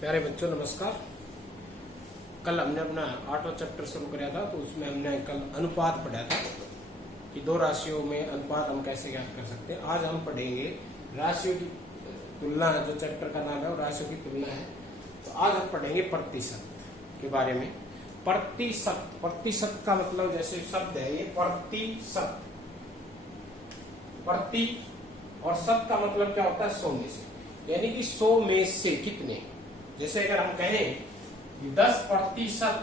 प्यारे बच्चों नमस्कार। कल हमने अपना आठवां चैप्टर शुरू कराया था, तो उसमें हमने कल अनुपात पढ़ा था कि दो राशियों में अनुपात हम कैसे ज्ञात कर सकते हैं। आज हम पढ़ेंगे राशियों की तुलना, जो चैप्टर का नाम है वो राशियों की तुलना है। तो आज हम पढ़ेंगे प्रतिशत के बारे में। प्रतिशत, प्रतिशत का मतलब जैसे शब्द है ये प्रतिशत, प्रति और शत का मतलब क्या होता है 100 में से, यानी कि 100 में से कितने। जैसे अगर हम कहें 10%,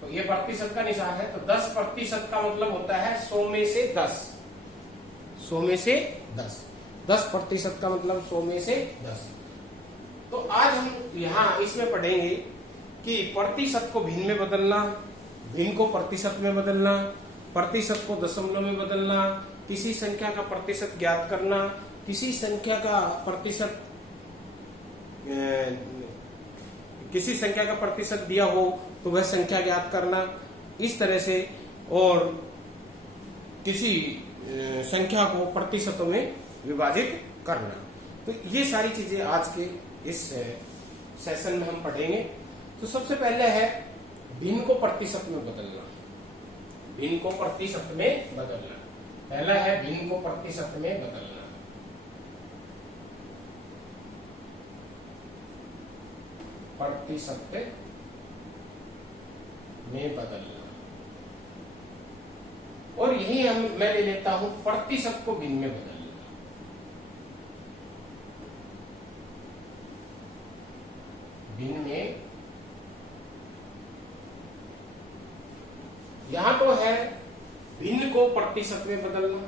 तो ये प्रतिशत का निशान है, तो 10% का मतलब होता है 100 में से 10। 100 में से 10, 10% का मतलब 100 में से 10। तो आज हम यहाँ इसमें पढ़ेंगे कि प्रतिशत को भिन्न में बदलना, भिन्न को प्रतिशत में बदलना, प्रतिशत को दशमलव में बदलना, किसी संख्या का प्रतिशत ज्ञात करना, किसी संख्या का प्रतिशत किसी संख्या का प्रतिशत दिया हो तो वह संख्या ज्ञात करना, इस तरह से, और किसी संख्या को प्रतिशतों में विभाजित करना। तो ये सारी चीजें आज के इस सेशन में हम पढ़ेंगे। तो सबसे पहले है भिन्न को प्रतिशत में बदलना। भिन्न को प्रतिशत में बदलना, पहला है भिन्न को प्रतिशत में बदलना। प्रतिशत में बदलना, और यही मैं ले लेता हूं प्रतिशत को भिन्न में बदलना। भिन्न में, यहां तो है भिन्न को प्रतिशत में बदलना।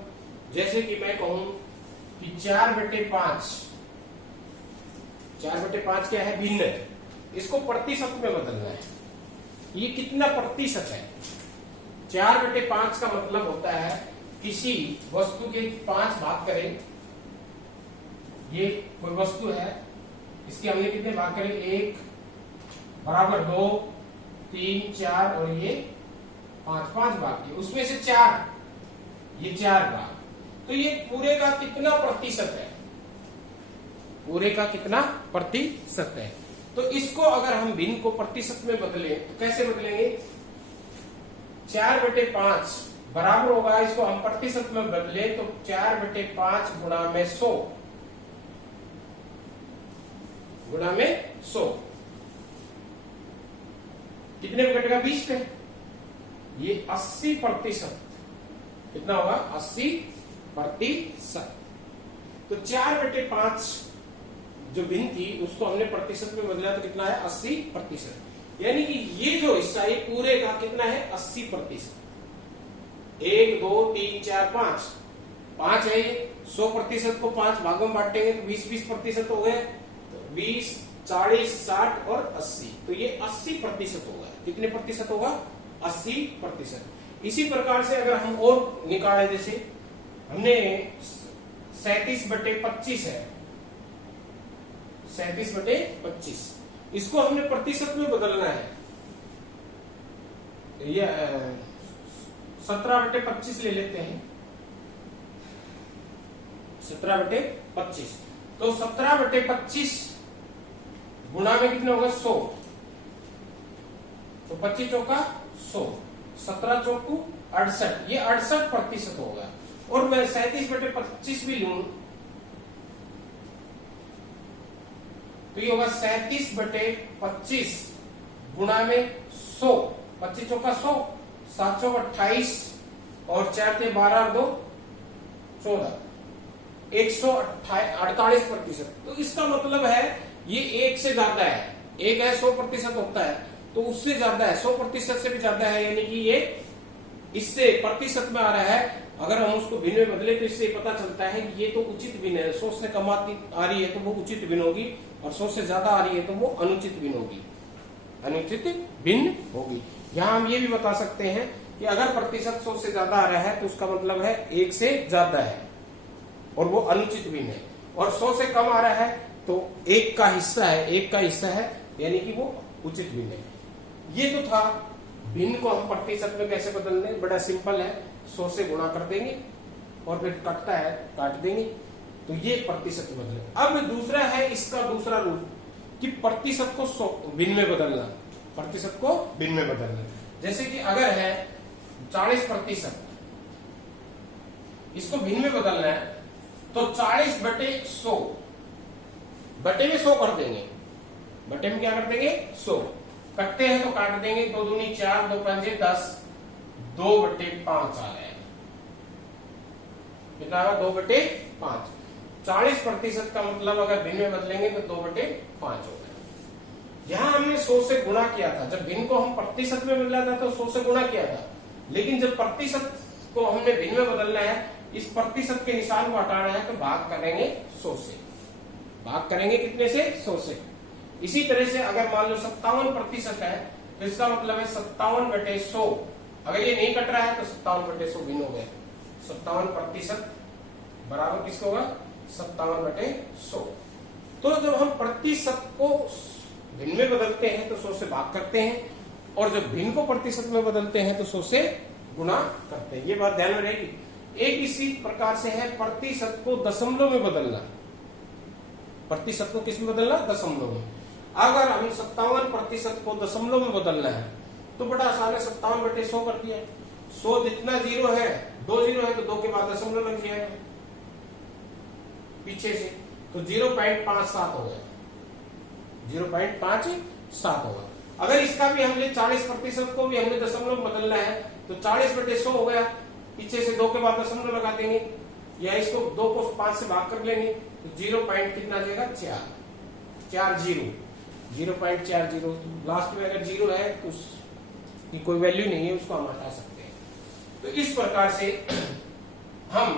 जैसे कि मैं कहूं कि 4/5, 4/5 क्या है, भिन्न है, इसको प्रतिशत में बदलना है। ये कितना प्रतिशत है? 4/5 का मतलब होता है किसी वस्तु के 5 भाग करें। ये कोई वस्तु है, इसके हमने कितने भाग करें, 1 बराबर 2, 3, 4 और ये 5 भाग के, उसमें से 4, ये 4 भाग। तो ये पूरे का कितना प्रतिशत है? पूरे का कितना प्रतिशत है? तो इसको अगर हम भिन्न को प्रतिशत में बदलें तो कैसे बदलेंगे? 4/5 बराबर होगा, इसको हम प्रतिशत में बदले तो 4/5 गुणा में 100, गुणा में 100 कितने पे कटेगा, 20 पे। ये 80%, कितना होगा, 80%। तो 4/5 जो भिन्न थी उसको हमने प्रतिशत में बदला तो कितना है, 80%। यानी कि ये जो हिस्सा है पूरे का कितना है, 80%। 1, 2, 3, 4, 5 है ये। 100% को 5 भागों में बांटेंगे तो 20% हो गए। तो 20, 40, 60 और 80, तो ये 80% होगा। कितने प्रतिशत होगा, 80%। इसी प्रकार से अगर हम और निकाले, जैसे हमने 37/25 है, 37/25, इसको हमने प्रतिशत में बदलना है। ये 17/25 ले लेते हैं, 17/25। तो 17/25 गुणा में कितना होगा, 100। तो 25 चौका 100, 17 चौकू 68, ये 68% होगा। और मैं 37/25 भी लूं तो ये होगा 37/25 गुणा में 100, 25 चौका 100, 7 चौक 28 और 4 थे 12 और 2 14, 148%। तो इसका मतलब है ये 1 से ज्यादा है। 1 है 100% होता है, तो उससे ज्यादा है, 100% से भी ज्यादा है, यानी कि ये इससे प्रतिशत में आ रहा है। अगर हम उसको भिन्न में बदले तो इससे पता चलता है कि ये तो उचित भिन्न है। 100 से कम आ रही है तो वो उचित भिन्न होगी, और 100 से ज्यादा आ रही है तो वो अनुचित भिन्न होगी, अनुचित भिन्न होगी। यहाँ हम ये भी बता सकते हैं कि अगर प्रतिशत 100 से ज्यादा आ रहा है तो उसका मतलब है 1 से ज्यादा है और वो अनुचित भिन्न है, और 100 से कम आ रहा है तो 1 का हिस्सा है, 1 का हिस्सा है, यानी कि वो उचित भिन्न है। ये तो था भिन्न को हम प्रतिशत में कैसे बदलने, बड़ा सिंपल है, 100 से गुणा कर देंगे और फिर कटता है काट देंगे, तो ये प्रतिशत बदले। अब दूसरा है इसका दूसरा रूप कि प्रतिशत को भिन्न में बदलना, प्रतिशत को भिन्न में बदलना। जैसे कि अगर है 40%, इसको भिन्न में बदलना है तो 40/100, बटे में 100 कर देंगे, बटे में क्या कर देंगे 100, कटते हैं तो काट देंगे, 2 दूनी 4, 2 पंजे 10, 2/5 आ गया, कितना 2/5। 40% का मतलब अगर भिन्न में बदलेंगे तो 2/5 हो गया। यहां हमने 100 से गुणा किया था, जब भिन्न को हम प्रतिशत में बदला था तो 100 से गुणा किया था, लेकिन जब प्रतिशत को हमने भिन्न में बदलना है, इस प्रतिशत के निशान को हटाना है तो भाग करेंगे 100 से, भाग करेंगे कितने से 100 से। इसी तरह से अगर मान लो 57% है तो इसका मतलब है 57/100, अगर ये नहीं कट रहा है तो 57/100 भिन्न हो गया, 57% बराबर किसको होगा 57/100। तो जब हम प्रतिशत को भिन्न में बदलते हैं तो 100 से भाग करते हैं, और जब भिन्न को प्रतिशत में बदलते हैं तो 100 से गुणा करते हैं, ये बात ध्यान में रहेगी। एक इसी प्रकार से है प्रतिशत को दशमलव में बदलना, प्रतिशत को किस में बदलना, दशमलव में। अगर हम 57% को दशमलव में बदलना है तो बड़ा आसान है, 57/100 कर दिया, 100 जितना जीरो है, 2 जीरो है तो 2 के बाद दशमलव लग जाएगा पीछे से, तो 0.57 हो गया, 0.57 होगा। अगर इसका भी हमने 40% को भी हमने दशमलव बदलना है तो 40/100 हो गया, पीछे से 2 के बाद दशमलव लगा देंगे, या इसको 2 को 5 से भाग कर लेंगे तो 0. कितना आ जाएगा 4, 0.40। लास्ट में अगर 0 है तो उसकी कोई वैल्यू नहीं है, उसको हम हटा सकते हैं। तो इस प्रकार से हम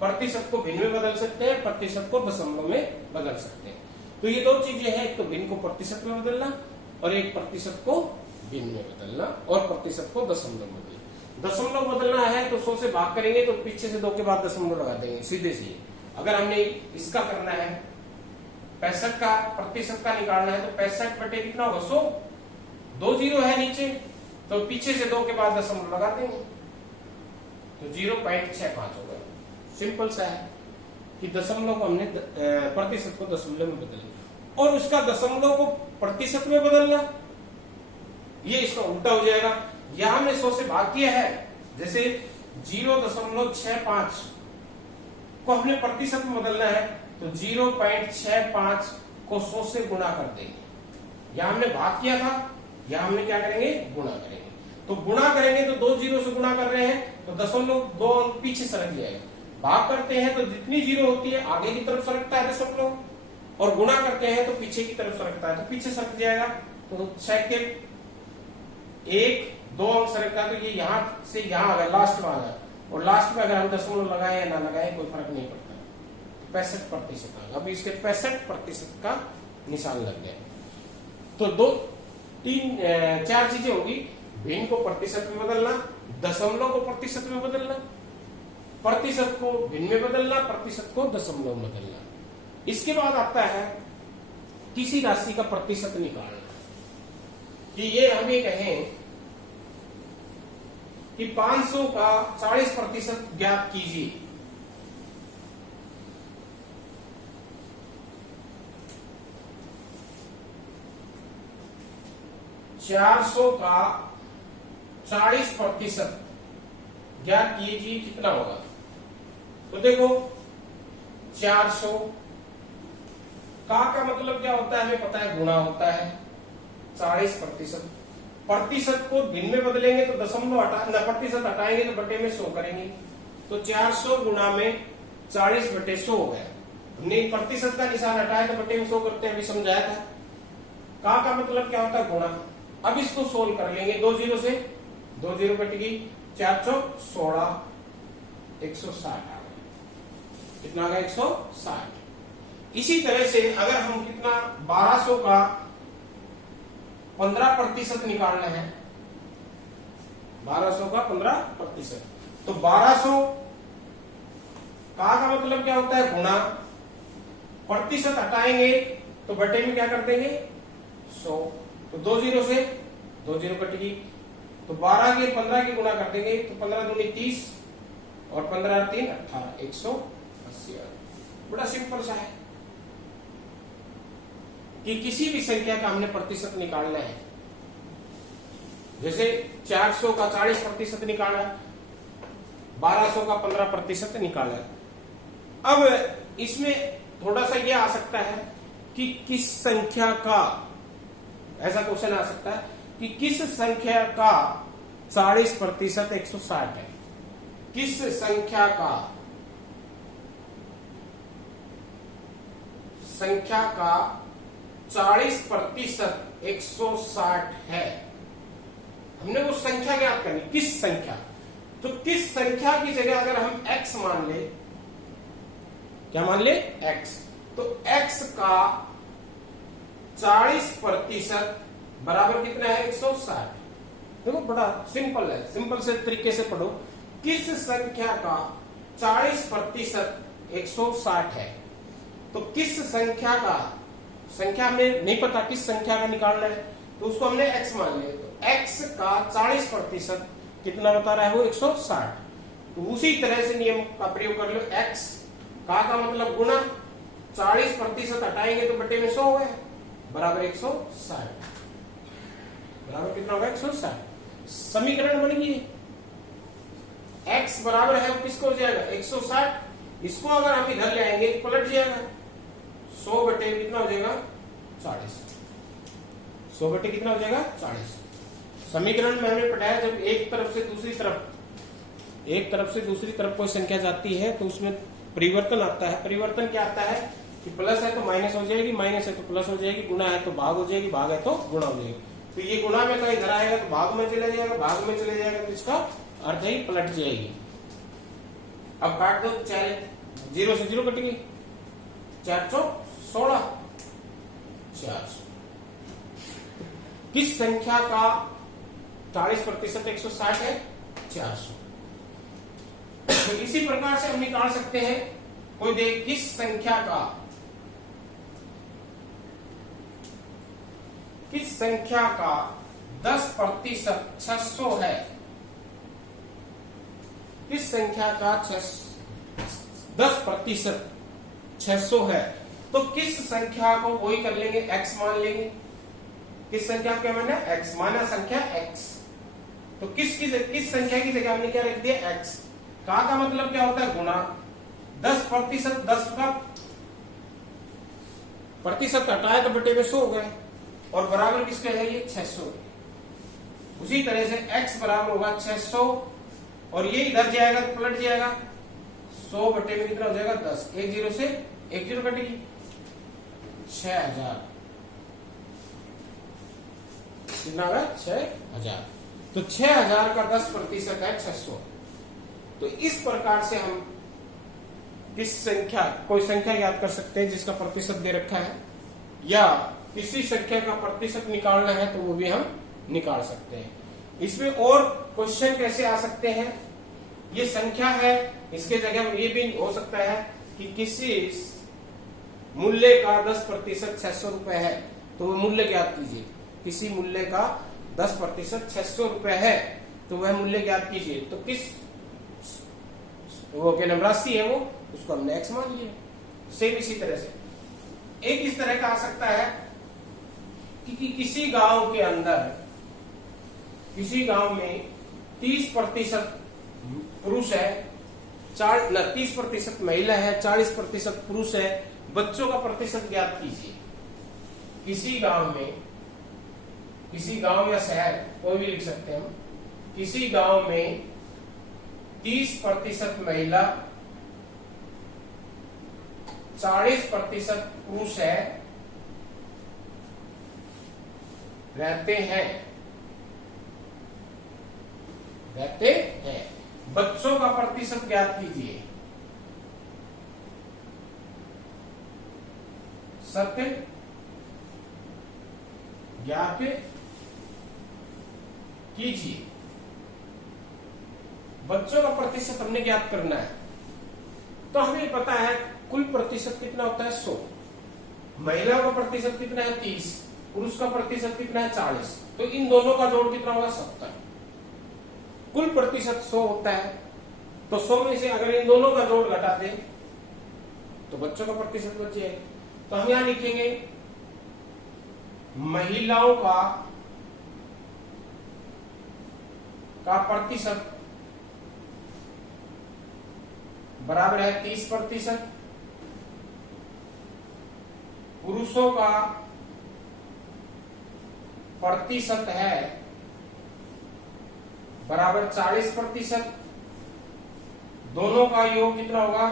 प्रतिशत को भिन्न में बदल सकते हैं, प्रतिशत को दशमलव में बदल सकते हैं। तो ये 2 चीजें हैं, एक तो भिन्न को प्रतिशत में बदलना और एक प्रतिशत को भिन्न में बदलना, और प्रतिशत को दशमलव में बदलना। दशमलव बदलना है तो 100 से भाग करेंगे तो पीछे से 2 के बाद दशमलव लगा देंगे सीधे सीधे। अगर हमने इसका करना है 65 का प्रतिशत का निकालना है तो 65 बटे कितना होगा 100, 2 जीरो है नीचे तो पीछे से 2 के बाद दशमलव लगा देंगे तो 0.65 होगा। सिंपल सा है कि दशमलव को हमने प्रतिशत को दशमलव में बदलना, और उसका दशमलव को प्रतिशत में बदलना, ये इसका उल्टा हो जाएगा। यहां हमने 100 से भाग किया है, जैसे 0.65 को हमने प्रतिशत में बदलना है तो 0.65 को 100 से गुणा कर देंगे। यहां हमने भाग किया था, यहां हमने क्या करेंगे गुणा करेंगे। तो गुणा करेंगे तो 2 जीरो से गुणा कर रहे हैं तो दशमलव 2 अंक पीछे सरक जाएगा। भाग करते हैं तो जितनी जीरो होती है आगे की तरफ सरकता है दशमलव, और गुणा करते हैं तो पीछे की तरफ सरकता है तो पीछे सरक जाएगा। तो 6 के 1, 2 अंक सरकता है तो ये यहां से यहां आ गया, लास्ट में आ गया, और लास्ट में अगर हम दशमलव लगाए या ना लगाए कोई फर्क नहीं पड़ता। 65% आ गया। अब इसके 65% का निशान लग गया। तो 4 चीजें होगी, भिन्न को प्रतिशत में बदलना, दशमलव को प्रतिशत में बदलना, प्रतिशत को भिन्न में बदलना, प्रतिशत को दशमलव में बदलना। इसके बाद आता है किसी राशि का प्रतिशत निकालना, कि ये हमें कहें कि 500 का 40% ज्ञात कीजिए। ₹400 का 40% ज्ञात कीजिए कितना होगा। तो देखो 400 का मतलब क्या होता है, हमें पता है गुणा होता है 40%। प्रतिशत को भिन्न में बदलेंगे तो दशमलव प्रतिशत हटाएंगे तो बटे में 100 करेंगे, तो 400 गुणा में 40/100 हो गया। हमने प्रतिशत का निशान हटाया तो बटे में 100 करते हैं, अभी समझाया था। का मतलब क्या होता है गुणा। अब इसको सोल्व कर लेंगे, 2 जीरो से 2 जीरो कट गई, 4 चौक 16, 160 आ गया। कितना आ गया 160। इसी तरह से अगर हम कितना 1200 का 15% निकालना है, 1200 का 15%, तो 1200 का मतलब क्या होता है गुणा, प्रतिशत हटाएंगे तो बटे में क्या कर देंगे 100, तो 2 जीरो से 2 जीरो कट गई, तो 12 के 15 की गुणा कर देंगे तो 15 दूनी 30 और 15 3 18, 180। बड़ा सिंपल सा है। कि किसी भी संख्या का हमने प्रतिशत निकालना है, जैसे 400 का 40% निकाला, 1200 का 15% निकाला। अब इसमें थोड़ा सा यह आ सकता है कि किस संख्या का, ऐसा क्वेश्चन आ सकता है कि किस संख्या का 40% 160 है, किस संख्या का 40% 160 है। हमने वो संख्या ज्ञात करनी, किस संख्या। तो किस संख्या की जगह अगर हम x मान ले, क्या मान ले, x, तो x का 40% बराबर कितना है, 160। देखो बड़ा सिंपल है, सिंपल से तरीके से पढ़ो। किस संख्या का 40% 160 है, तो किस संख्या का, संख्या हमें नहीं पता किस संख्या का निकालना है, तो उसको हमने x मान लिया। तो x का 40% कितना बता रहा है, वो 160। तो उसी तरह से नियम का प्रयोग कर लो, x का मतलब गुना, 40% हटाएंगे तो बटे में 100 है, बराबर 160, बराबर कितना होगा, 160। समीकरण बन गई। x बराबर है किसको हो जाएगा, 160। इसको अगर हम इधर ले आएंगे तो पलट जाएगा, 100 बटे कितना हो जाएगा, 40। 100 बटे कितना हो जाएगा, 40। समीकरण में हमने पढ़ाया जब एक तरफ से दूसरी तरफ कोई संख्या जाती है तो उसमें परिवर्तन आता है। परिवर्तन क्या आता है कि प्लस है तो माइनस हो जाएगी, माइनस है तो प्लस हो जाएगी, गुणा है तो भाग हो जाएगी, भाग है तो गुणा हो जाएगी। तो ये गुणा में कहीं इधर आएगा तो भाग में चले जाएगा, भाग में चले जाएगा तो इसका अर्थ ही पलट जाएगी। अब काट दो, 0 से 0 कटेगी, 416, 400। किस संख्या का 40% 160 है, 400। तो इसी प्रकार से हम निकाल सकते हैं, कोई देख किस संख्या का 10% 600 है, किस संख्या का 10% 600 है, तो किस संख्या को वही कर लेंगे, x मान लेंगे। किस संख्या क्या माना, x माना, संख्या x। तो किस संख्या की जगह हमने क्या रख दिया, x। का मतलब क्या होता है, गुणा। 10%, 10 का प्रतिशत हटाए तो बटे में 100 हो गए, और बराबर किसके है, ये 600। उसी तरह से x बराबर होगा 600, और ये इधर जाएगा तो पलट जाएगा, 100 बटे में कितना हो जाएगा, 10। 1 0 से 1 0 कटेगी, 6000 कितना है, 6000। तो 6000 का 10% है 600। तो इस प्रकार से हम किस संख्या, कोई संख्या याद कर सकते हैं जिसका प्रतिशत दे रखा है, या किसी संख्या का प्रतिशत निकालना है तो वो भी हम निकाल सकते हैं। इसमें और क्वेश्चन कैसे आ सकते हैं, ये संख्या है, इसके जगह ये भी हो सकता है कि किसी मूल्य का 10% 600 रुपए है, तो वो मूल्य ज्ञात कीजिए। किसी मूल्य का 10% 600 रुपए है, तो वह मूल्य ज्ञात कीजिए। तो किस वो क्या राशि है, वो उसको हमने x मान लिया। सेम इसी तरह से एक इस तरह का आ सकता है कि किसी गांव के अंदर, किसी गांव में 30% पुरुष है, 30% महिला है, 40% पुरुष है, बच्चों का प्रतिशत ज्ञात कीजिए। किसी गांव या शहर, कोई भी लिख सकते हैं हम, किसी गांव में 30% महिला, 40% पुरुष है, रहते हैं। बच्चों का प्रतिशत ज्ञात कीजिए। सत्य ज्ञात कीजिए। बच्चों का प्रतिशत हमने ज्ञात करना है, तो हमें पता है कुल प्रतिशत कितना होता है, 100। महिला का प्रतिशत कितना है, 30। पुरुष का प्रतिशत कितना है, 40। तो इन दोनों का जोड़ कितना होगा, 70। कुल प्रतिशत 100 होता है, तो 100 में से अगर इन दोनों का जोड़ घटा दें तो बच्चों का प्रतिशत बच जाएगा। तो हम यहां लिखेंगे महिलाओं का प्रतिशत बराबर है 30%, पुरुषों का प्रतिशत है बराबर 40%, दोनों का योग कितना होगा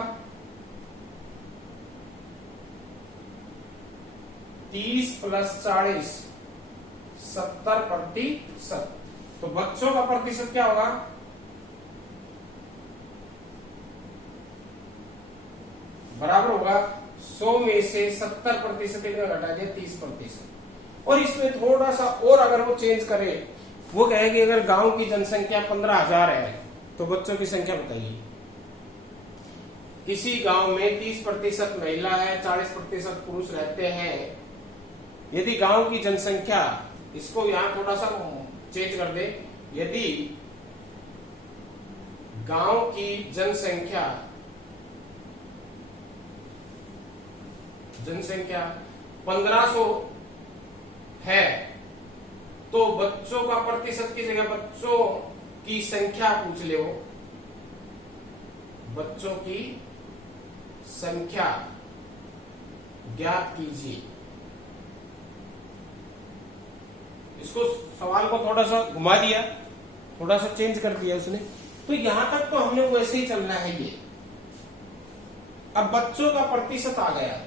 30 + 40 70%। तो बच्चों का प्रतिशत क्या होगा बराबर होगा 100 में से 70% इतना घटा दिया 30%। और इसमें थोड़ा सा और अगर वो चेंज करे, वो कहेगी अगर गांव की जनसंख्या 15,000 है तो बच्चों की संख्या बताइए। किसी गांव में 30% महिला है, 40% पुरुष रहते हैं। यदि गांव की जनसंख्या, इसको यहां थोड़ा सा चेंज कर दे, यदि गांव की जनसंख्या 1500 है तो बच्चों का प्रतिशत की जगह बच्चों की संख्या पूछ ले, वो बच्चों की संख्या ज्ञात कीजिए। इसको सवाल को थोड़ा सा घुमा दिया, थोड़ा सा चेंज कर दिया उसने। तो यहां तक तो हमने वैसे ही चलना है ये। अब बच्चों का प्रतिशत आ गया,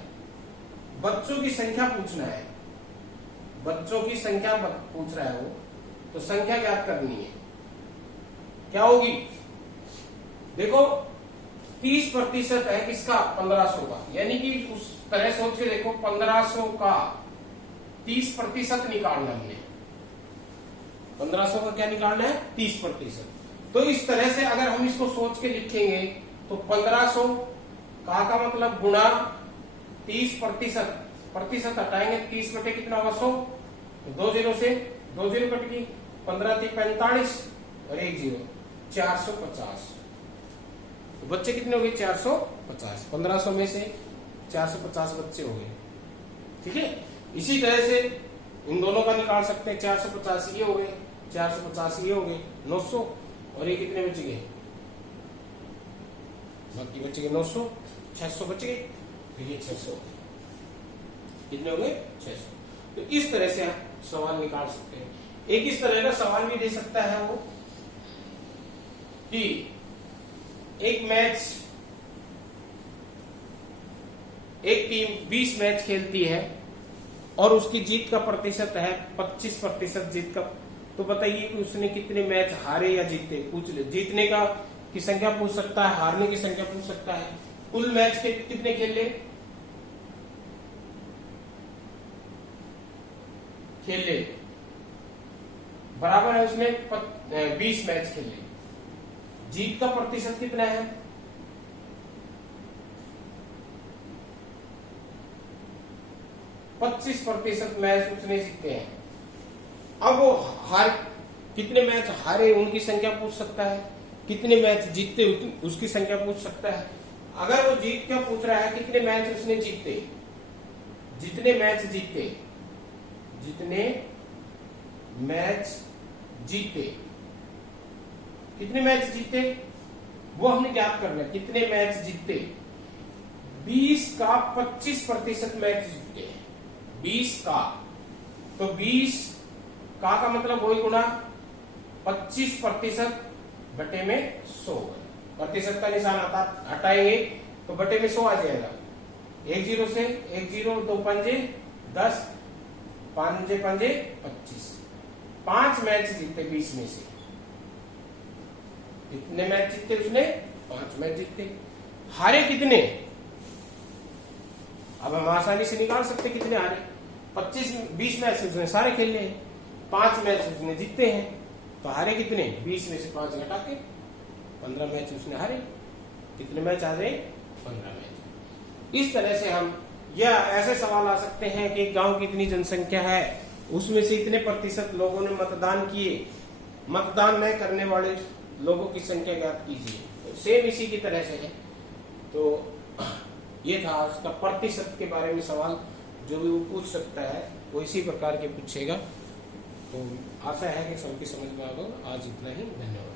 बच्चों की संख्या पूछना है, बच्चों की संख्या पूछ रहा है वो, तो संख्या ज्ञात करनी है। क्या होगी देखो 30% है किसका 1500 का, यानी कि उस तरह सोच के देखो 1500 का 30% निकालना हमने, 1500 का क्या निकालना है 30%। तो इस तरह से अगर हम इसको सोच के लिखेंगे तो 1500 का मतलब गुणा 30%, प्रतिशत हटाएंगे 30 बटे कितना होगा 100, 2 0 से 2 0 कट गई, 15 × 45 और 1 0 450। तो बच्चे कितने हो गए 450, 1500 में से 450 बच्चे हो गए। ठीक है, इसी तरह से इन दोनों का निकाल सकते हैं, 450 ये हो गए, 450 ये हो गए 900, और ये कितने बच गए, बाकी बच गए 900, 600 बच गए, फिर ये 600 कितने हो गए 600। तो इस तरह से आप सवाल निकाल सकते हैं। एक इस तरह का सवाल भी दे सकता है वो कि एक मैच, एक टीम 20 मैच खेलती है और उसकी जीत का प्रतिशत है 25% जीत का, तो बताइए कि उसने कितने मैच हारे या जीते, पूछ ले। जीतने का की संख्या पूछ सकता है, हारने की संख्या पूछ सकता है। कुल मैच के कितने खेले बराबर है, उसने 20 मैच खेले, जीत का प्रतिशत कितना है 25% मैच उसने जीते हैं। अब वो कितने मैच हारे उनकी संख्या पूछ सकता है, कितने मैच जीते उसकी संख्या पूछ सकता है। अगर वो जीत क्या पूछ रहा है कितने मैच उसने जीते, जितने मैच जीते, जितने मैच जीते, कितने मैच जीते वो हमने ज्ञात करना है। कितने मैच जीते, 20 का 25% मैच जीते, 20 का, तो 20 का मतलब वही गुणा 25% बटे में 100, प्रतिशत का निशान आता हटाएंगे तो बटे में 100 आ जाएगा। 1 0 से 1 0, 2 पंजे 10, 5 पंजे 25, 5 मैच जीते 20 में से। कितने मैच जीते उसने 5 मैच जीते। हारे कितने, अब हम आसानी से निकाल सकते कितने हारे। 20 मैच उसने सारे खेल लिए, 5 मैच उसने जीते हैं, तो हारे कितने 20 में से 5 घटा के 15 मैच उसने हारे। कितने मैच आ गए 15 मैच। इस तरह से हम या ऐसे सवाल आ सकते हैं कि गांव की इतनी जनसंख्या है, उसमें से इतने प्रतिशत लोगों ने मतदान किए, मतदान न करने वाले लोगों की संख्या ज्ञात कीजिए। तो सेम इसी की तरह से है। तो ये था उसका प्रतिशत के बारे में सवाल। जो भी वो पूछ सकता है वो इसी प्रकार के पूछेगा। तो आशा है कि सबकी समझ में आ गया। आज इतना ही, धन्यवाद।